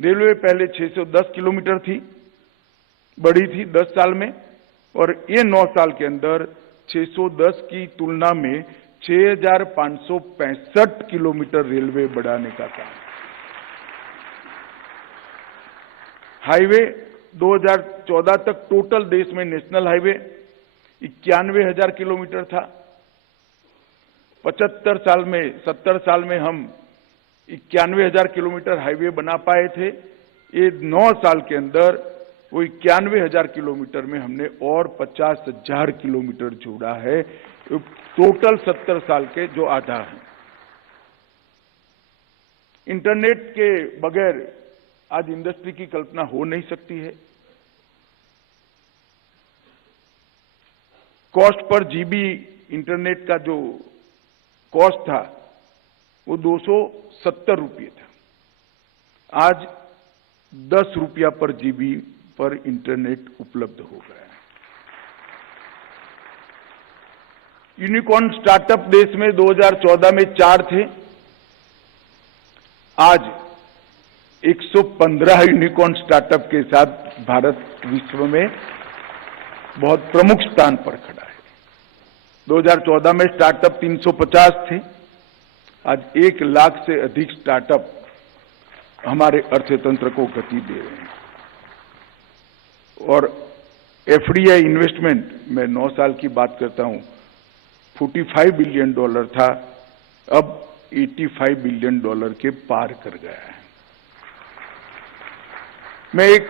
Railway पहले 610 kilometre थी, बढ़ी थी 10 साल में, और ये 9 साल के अंदर 610 की तुलना में 6,565 किलोमीटर रेलवे बढ़ाने का काम। हाईवे 2014 तक टोटल देश में नेशनल हाईवे 91,000 किलोमीटर था। 70 साल में हम 91,000 किलोमीटर हाईवे बना पाए थे। ये 9 साल के अंदर वो 91,000 किलोमीटर में हमने और 50,000 किलोमीटर जोड़ा है, टोटल 70 साल के जो आधा है। इंटरनेट के बगैर आज इंडस्ट्री की कल्पना हो नहीं सकती है। कॉस्ट पर जीबी इंटरनेट का जो कॉस्ट था वो 270 रुपये था। आज 10 रुपया पर जीबी पर इंटरनेट उपलब्ध हो गया है। यूनिकॉर्न स्टार्टअप देश में 2014 में 4 थे, आज 115 यूनिकॉर्न स्टार्टअप के साथ भारत विश्व में बहुत प्रमुख स्थान पर खड़ा है। 2014 में स्टार्टअप 350 थे, आज 1 लाख से अधिक स्टार्टअप हमारे अर्थतंत्र को गति दे रहे हैं। और एफडीआई इन्वेस्टमेंट, मैं 9 साल की बात करता हूं, $45 बिलियन था, अब $85 बिलियन के पार कर गया है। मैं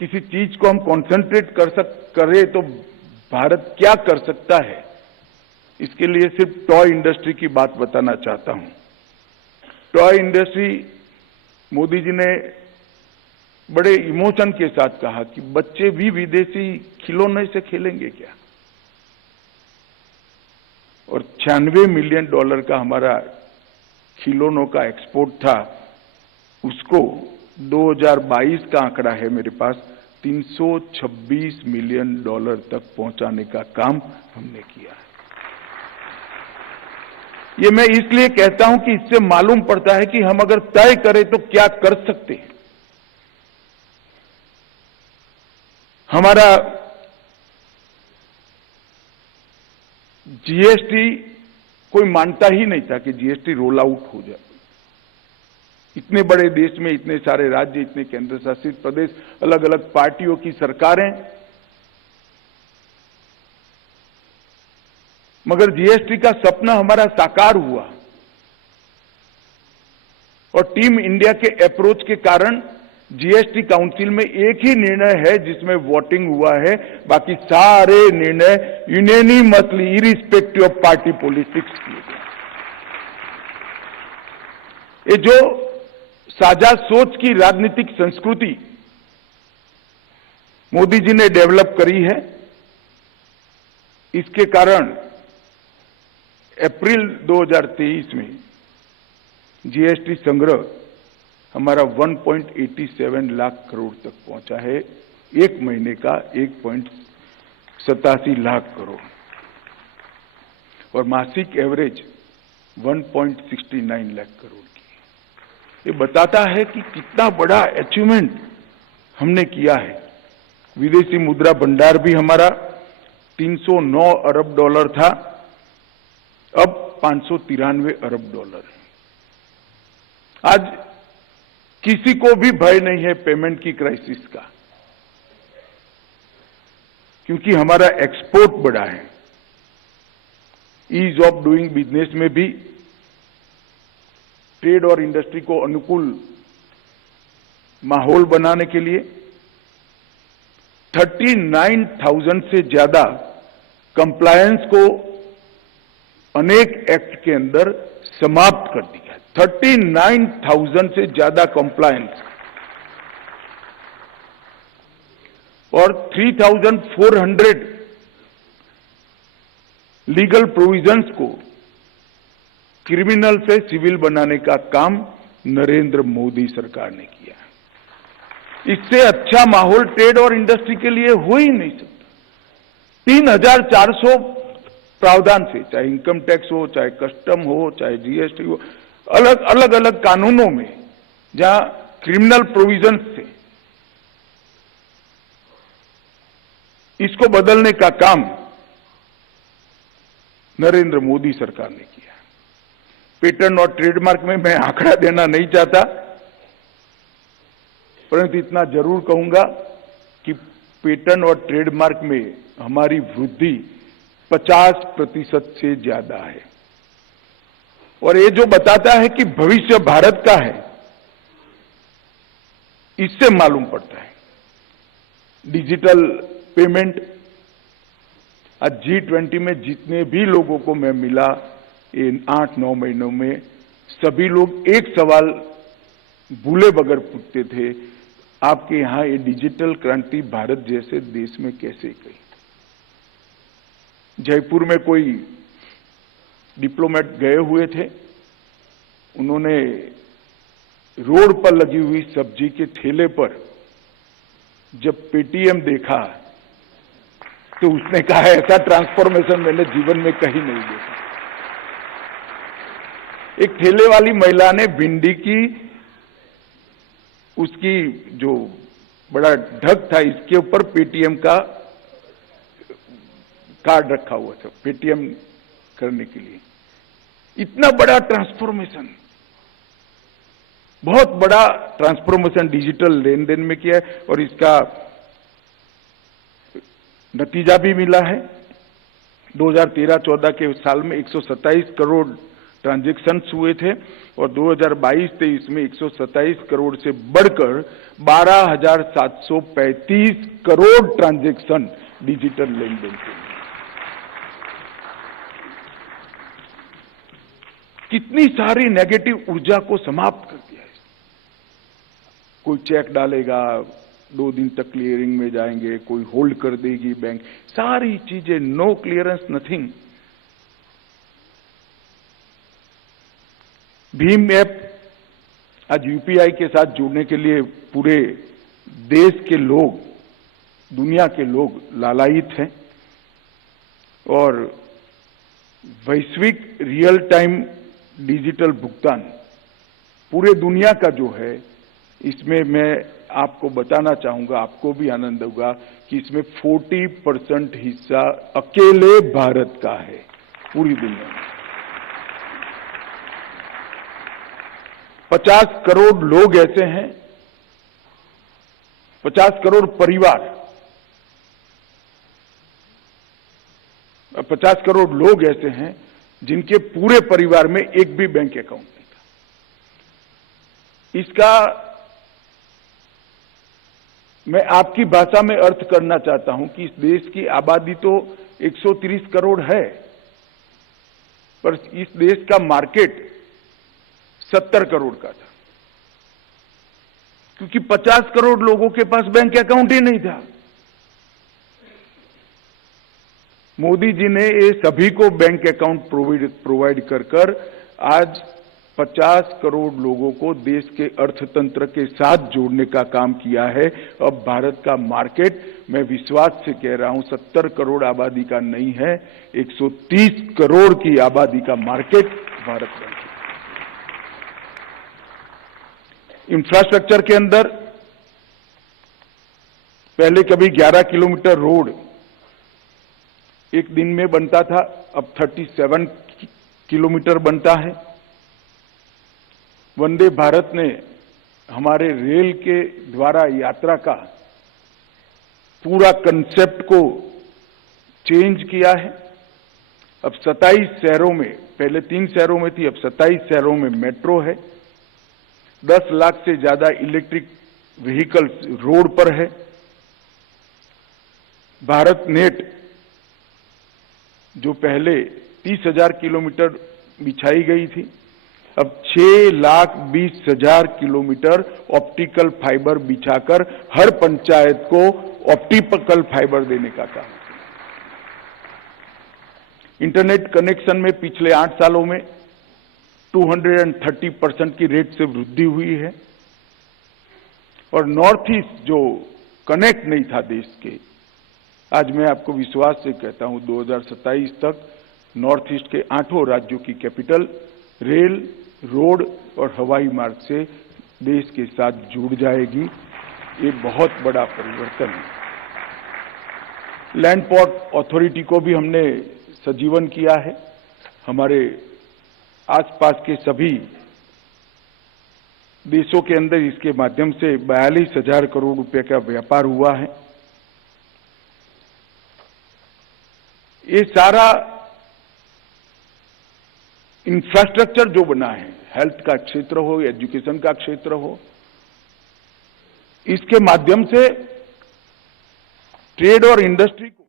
किसी चीज को हम कॉन्सेंट्रेट करें तो भारत क्या कर सकता है, इसके लिए सिर्फ टॉय इंडस्ट्री की बात बताना चाहता हूं। टॉय इंडस्ट्री, मोदी जी ने बड़े इमोशन के साथ कहा कि बच्चे भी विदेशी खिलौने से खेलेंगे क्या, और $96 मिलियन का हमारा खिलौनों का एक्सपोर्ट था, उसको 2022 का आंकड़ा है मेरे पास, $326 मिलियन तक पहुंचाने का काम हमने किया है। ये मैं इसलिए कहता हूं कि इससे मालूम पड़ता है कि हम अगर तय करें तो क्या कर सकते हैं। हमारा जीएसटी कोई मानता ही नहीं था कि जीएसटी रोल आउट हो जाए। इतने बड़े देश में इतने सारे राज्य, इतने केंद्र शासित प्रदेश, अलग अलग पार्टियों की सरकारें, मगर जीएसटी का सपना हमारा साकार हुआ। और टीम इंडिया के अप्रोच के कारण जीएसटी काउंसिल में एक ही निर्णय है जिसमें वोटिंग हुआ है, बाकी सारे निर्णय unanimously irrespective of party politics किए गए। ये जो साझा सोच की राजनीतिक संस्कृति मोदी जी ने डेवलप करी है, इसके कारण अप्रैल 2023 में जीएसटी संग्रह हमारा 1.87 लाख करोड़ तक पहुंचा है। एक महीने का 1.87 लाख करोड़, और मासिक एवरेज 1.69 लाख करोड़ की। ये बताता है कि कितना बड़ा अचीवमेंट हमने किया है। विदेशी मुद्रा भंडार भी हमारा $309 अरब था, अब $593 अरब है। आज किसी को भी भय नहीं है पेमेंट की क्राइसिस का, क्योंकि हमारा एक्सपोर्ट बढ़ा है। ईज ऑफ डूइंग बिजनेस में भी ट्रेड और इंडस्ट्री को अनुकूल माहौल बनाने के लिए 39,000 से ज्यादा कंप्लायंस को अनेक एक्ट के अंदर समाप्त कर दिया। 39,000 से ज्यादा कंप्लायंस, और 3,400 लीगल प्रोविजंस को क्रिमिनल से सिविल बनाने का काम नरेंद्र मोदी सरकार ने किया। इससे अच्छा माहौल ट्रेड और इंडस्ट्री के लिए हो ही नहीं सकता। 3,400 प्रावधान से, चाहे इनकम टैक्स हो, चाहे कस्टम हो, चाहे जीएसटी हो, अलग अलग कानूनों में जहां क्रिमिनल प्रोविजंस से इसको बदलने का काम नरेंद्र मोदी सरकार ने किया। पेटेंट और ट्रेडमार्क में मैं आंकड़ा देना नहीं चाहता, परंतु इतना जरूर कहूंगा कि पेटेंट और ट्रेडमार्क में हमारी वृद्धि 50% से ज्यादा है। और ये जो बताता है कि भविष्य भारत का है, इससे मालूम पड़ता है। डिजिटल पेमेंट, आज G20 में जितने भी लोगों को मैं मिला इन 8-9 महीनों में, सभी लोग एक सवाल भूले बगैर पूछते थे, आपके यहां ये डिजिटल क्रांति भारत जैसे देश में कैसे गई। जयपुर में कोई डिप्लोमेट गए हुए थे, उन्होंने रोड पर लगी हुई सब्जी के ठेले पर जब पेटीएम देखा तो उसने कहा ऐसा ट्रांसफॉर्मेशन मैंने जीवन में कहीं नहीं देखा। एक ठेले वाली महिला ने भिंडी की, उसकी जो बड़ा ढक था, इसके ऊपर पेटीएम का कार्ड रखा हुआ था पेटीएम करने के लिए। इतना बड़ा ट्रांसफॉर्मेशन, बहुत बड़ा ट्रांसफॉर्मेशन डिजिटल लेन देन में किया है और इसका नतीजा भी मिला है। 2013-14 के साल में 127 करोड़ ट्रांजैक्शंस हुए थे और 2022-23 में 127 करोड़ से बढ़कर 12,735 करोड़ ट्रांजैक्शन डिजिटल लेन देन के लिए। कितनी सारी नेगेटिव ऊर्जा को समाप्त कर दिया है। कोई चेक डालेगा, 2 दिन तक क्लियरिंग में जाएंगे, कोई होल्ड कर देगी बैंक, सारी चीजें, नो क्लियरेंस, नथिंग। भीम ऐप आज यूपीआई के साथ जुड़ने के लिए पूरे देश के लोग, दुनिया के लोग लालायित हैं और वैश्विक रियल टाइम डिजिटल भुगतान पूरे दुनिया का जो है, इसमें मैं आपको बताना चाहूंगा, आपको भी आनंद होगा कि इसमें 40% हिस्सा अकेले भारत का है पूरी दुनिया में। 50 करोड़ लोग ऐसे हैं, 50 करोड़ परिवार, 50 करोड़ लोग ऐसे हैं जिनके पूरे परिवार में एक भी बैंक अकाउंट नहीं था। इसका मैं आपकी भाषा में अर्थ करना चाहता हूं कि इस देश की आबादी तो 130 करोड़ है, पर इस देश का मार्केट 70 करोड़ का था, क्योंकि 50 करोड़ लोगों के पास बैंक अकाउंट ही नहीं था। मोदी जी ने ये सभी को बैंक अकाउंट प्रोवाइड कर आज 50 करोड़ लोगों को देश के अर्थतंत्र के साथ जोड़ने का काम किया है। अब भारत का मार्केट, मैं विश्वास से कह रहा हूं, 70 करोड़ आबादी का नहीं है, 130 करोड़ की आबादी का मार्केट भारत बन चुका है। इंफ्रास्ट्रक्चर के अंदर पहले कभी 11 किलोमीटर रोड एक दिन में बनता था, अब 37 किलोमीटर बनता है। वंदे भारत ने हमारे रेल के द्वारा यात्रा का पूरा कंसेप्ट को चेंज किया है। अब 27 शहरों में, पहले 3 शहरों में थी, अब 27 शहरों में मेट्रो है। 10 लाख से ज्यादा इलेक्ट्रिक व्हीकल्स रोड पर है। भारत नेट जो पहले 30,000 किलोमीटर बिछाई गई थी, अब 6,20,000 किलोमीटर ऑप्टिकल फाइबर बिछाकर हर पंचायत को ऑप्टिकल फाइबर देने का काम। इंटरनेट कनेक्शन में पिछले 8 सालों में 230% की रेट से वृद्धि हुई है और नॉर्थ ईस्ट जो कनेक्ट नहीं था देश के, आज मैं आपको विश्वास से कहता हूं 2027 तक नॉर्थ ईस्ट के 8 राज्यों की कैपिटल रेल, रोड और हवाई मार्ग से देश के साथ जुड़ जाएगी। ये बहुत बड़ा परिवर्तन है। लैंड पोर्ट अथॉरिटी को भी हमने सजीवन किया है। हमारे आसपास के सभी देशों के अंदर इसके माध्यम से 42,000 करोड़ रुपए का व्यापार हुआ है। ये सारा इंफ्रास्ट्रक्चर जो बना है, हेल्थ का क्षेत्र हो, एजुकेशन का क्षेत्र हो, इसके माध्यम से ट्रेड और इंडस्ट्री को